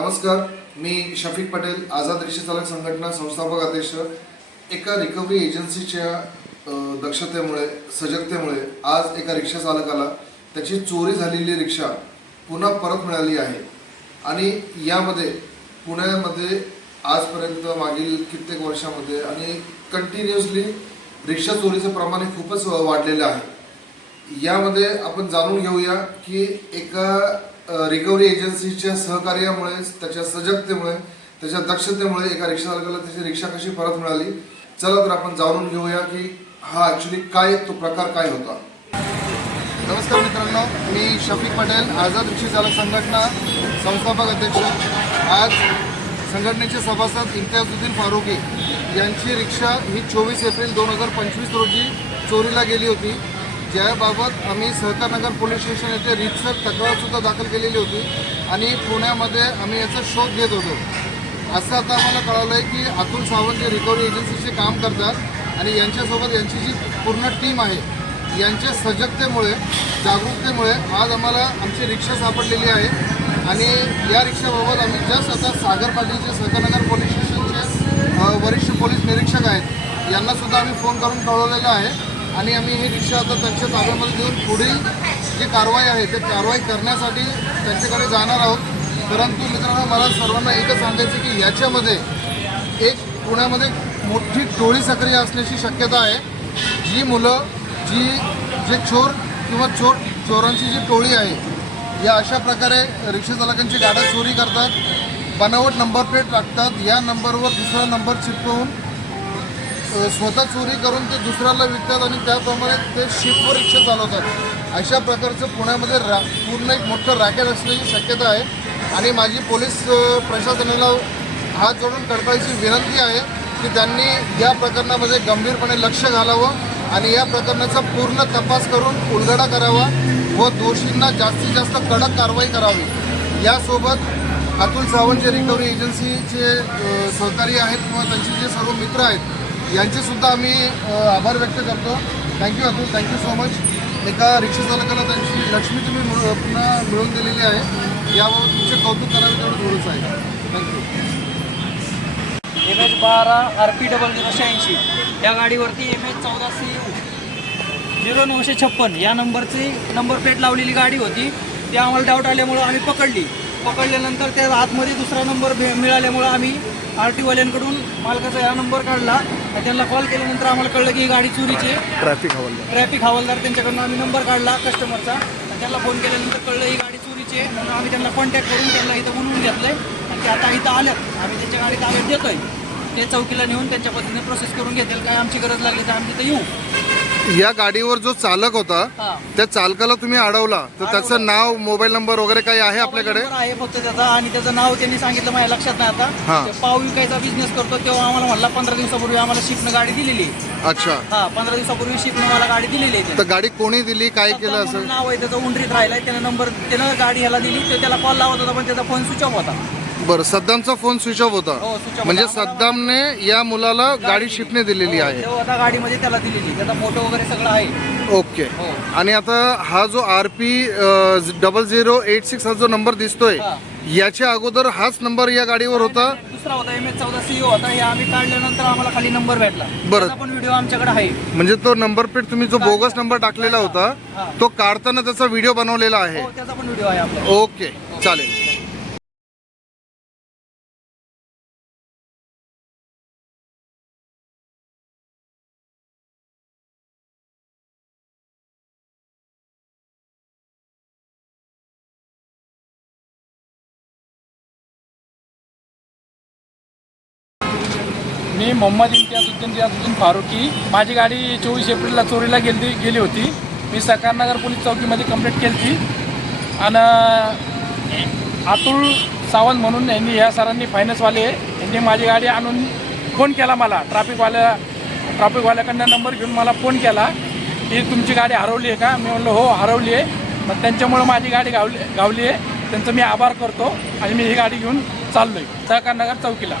नमस्कार मी शफीक पटेल आझाद रिक्षा चालक संघटना संस्थापक अध्यक्ष. एका रिकव्हरी एजन्सीच्या दक्षतेमुळे सजगतेमुळे आज एका रिक्षा चालकाला त्याची चोरी झालेली रिक्षा पुन्हा परत मिळाली आहे. आणि यामध्ये पुण्यामध्ये आजपर्यंत मागील कित्येक वर्षामध्ये आणि कंटिन्युअसली रिक्षा चोरीचं प्रमाण हे खूपच वाढलेलं आहे. यामध्ये आपण जाणून घेऊया की एका रिकव्हरी एजन्सीच्या सहकार्यामुळे त्याच्या सजगतेमुळे त्याच्या दक्षतेमुळे एका रिक्षा चालकाला त्याची रिक्षा कशी परत मिळाली? चला तर आपण जाणून घेऊया की हा ॲक्च्युली काय तो प्रकार काय होता. नमस्कार मित्रांनो मी शफीक पटेल आझाद रिक्षा चालक संघटना संस्थापक अध्यक्ष. आज संघटनेचे सभासद इम्तियाजुद्दीन फारुकी यांची रिक्षा ही चोवीस एप्रिल दोन हजार पंचवीस रोजी चोरीला गेली होती. ज्याबाबत आम्ही सहकारनगर पोलीस स्टेशन येथे रितसर तक्रारसुद्धा दाखल केलेली होती आणि पुण्यामध्ये आम्ही याचा शोध घेत होतो. असं आता आम्हाला कळालं आहे की अतुल सावंत जे रिकव्हरी एजन्सीचे काम करतात आणि यांच्यासोबत यांची जी पूर्ण टीम आहे यांच्या सजगतेमुळे जागरूकतेमुळे आज आम्हाला आमची रिक्षा सापडलेली आहे आणि या रिक्षाबाबत आम्ही जस्ट आता सागर पाटीलचे सहकारनगर पोलीस स्टेशनचे वरिष्ठ पोलीस निरीक्षक आहेत यांनासुद्धा आम्ही फोन करून कळवलेलं आहे. आणि आम्ही ही रिक्षा आता त्यांच्या ताब्यामध्ये देऊन पुढील जी कारवाई आहे ते कारवाई करण्यासाठी त्यांच्याकडे जाणार आहोत. परंतु मित्रांनो मला सर्वांना एकच सांगायचं की याच्यामध्ये एक पुण्यामध्ये मोठी टोळी सक्रिय असण्याची शक्यता आहे. जी मुलं जी जे चोर किंवा चोर चोरांची जी टोळी आहे या अशा प्रकारे रिक्षा चालकांची गाड्या चोरी करतात. बनावट नंबर प्लेट टाकतात. या नंबरवर दुसरा नंबर चिपकवून स्वतः चोरी करून ते दुसऱ्याला विकतात आणि त्याप्रमाणे ते शिपवर रिक्षा चालवतात. अशा प्रकारचं पुण्यामध्ये रा पूर्ण एक मोठं रॅकेट असण्याची शक्यता आहे. आणि माझी पोलीस प्रशासनाला हात जोडून कळकळीची विनंती आहे की त्यांनी या प्रकरणामध्ये गंभीरपणे लक्ष घालावं आणि या प्रकरणाचा पूर्ण तपास करून उलगडा करावा व दोषींना जास्तीत जास्त कडक कारवाई करावी. यासोबत अतुल सावंत जे रिकव्हरी एजन्सीचे सहकारी आहेत किंवा त्यांचे जे सर्व मित्र आहेत यांचे सुद्धा आम्ही आभार व्यक्त करतो. Thank you Atul. Thank you so much एका रिक्षाचालकाला त्यांची लक्ष्मी तुम्ही पुन्हा मिळवून दिलेली आहे. याबाबत तुमचे कौतुक करावे तेवढं थोडंच आहे थँक्यू एम एच बारा आर पी डबल झिरो शहाऐंशी या गाडीवरती एम एच चौदा सी झिरो नऊशे छप्पन. या नंबरची नंबर प्लेट लावलेली गाडी होती. ती आम्हाला डाऊट आल्यामुळं आम्ही पकडली. पकडल्यानंतर त्या आतमध्ये दुसरा नंबर भे- मिळाल्यामुळं आम्ही आर टी वाल्यांकडून मालकाचा या नंबर काढला. त्यांना कॉल केल्यानंतर आम्हाला कळलं की ही गाडी चोरीची आहे. ट्रॅफिक हवालदार. ट्रॅफिक हवालदार त्यांच्याकडून आम्ही नंबर काढला कस्टमरचा त्यांना फोन केल्यानंतर कळलं ही गाडी चोरीची आहे. म्हणून आम्ही त्यांना कॉन्टॅक्ट करून त्यांना इथं बोलवून घेतलंय. आणि ते आता इथं आल्यात. आम्ही त्यांच्या गाडी ताब्यात देतोय. ते चौकीला नेऊन त्यांच्या पद्धतीने प्रोसेस करून घेतील. काय आमची गरज लागली तर आम्ही तिथं येऊ. या गाडीवर जो चालक होता त्या चालकाला तुम्ही अडवला. तर त्याचं नाव मोबाईल नंबर वगैरे काही आहे आपल्याकडे? आहे फक्त त्याचा आणि त्याचं नाव त्यांनी सांगितलं माझ्या लक्षात नाही. आता. ते पाव विकायचा बिझनेस करतो तेव्हा आम्हाला म्हणला पंधरा दिवसापूर्वी आम्हाला शिपनं गाडी दिलेली आहे. अच्छा. हा पंधरा दिवसापूर्वी शिपनं मला गाडी दिलेली आहे तर. गाडी कोणी दिली काय केलं असं? नाव आहे त्याचं उंडरीत राहिलाय. त्यानं नंबर त्यानं गाडी ह्याला दिली तो त्याला कॉल लावत होता पण त्याचा फोन स्विच ऑफ होता. बरं सद्दामचा फोन स्विच ऑफ होता. हो म्हणजे सद्दामने या मुलाला गाडी शिपणे दिलेली आहे. तेव्हा आता गाडीमध्ये त्याला दिलेली त्याचा फोटो वगैरे सगळं आहे. ओके. हो. आणि आता हा जो R P double zero eight six हा जो नंबर दिसतोय हा. याच्या अगोदर हाच नंबर या गाडीवर होता? दुसरा होता एम एच चौदा सीओ होता. हे आम्ही काढल्यानंतर आम्हाला खाली नंबर भेटला. बरं. त्याचा पण व्हिडिओ आमच्याकडे आहे. म्हणजे तो नंबर प्लेट तुम्ही जो बोगस नंबर टाकलेला होता हा. तो काढताना त्याचा व्हिडिओ बनवलेला आहे. हो त्याचा पण व्हिडिओ आहे आपला. ओके चालेल. मी मोहम्मद इम्तियाजुद्दीन रियाजुद्दीन फारुकी. माझी गाडी चोवीस एप्रिलला चोरीला गेली गेली होती. मी सकारनगर पोलीस चौकीमध्ये कंप्लेंट केली होती आणि अतुल सावंत म्हणून यांनी ह्या सरांनी फायनान्सवाले यांनी माझी गाडी आणून फोन केला मला. ट्रॅफिकवाल्या ट्रॅफिकवाल्याकडनं नंबर घेऊन मला फोन केला. की तुमची गाडी हरवली आहे का? मी म्हणलं हो हरवली आहे. मग त्यांच्यामुळं माझी गाडी गावली गावली आहे. त्यांचं मी आभार करतो. आणि मी ही गाडी घेऊन चाललो आहे सहकारनगर चौकीला.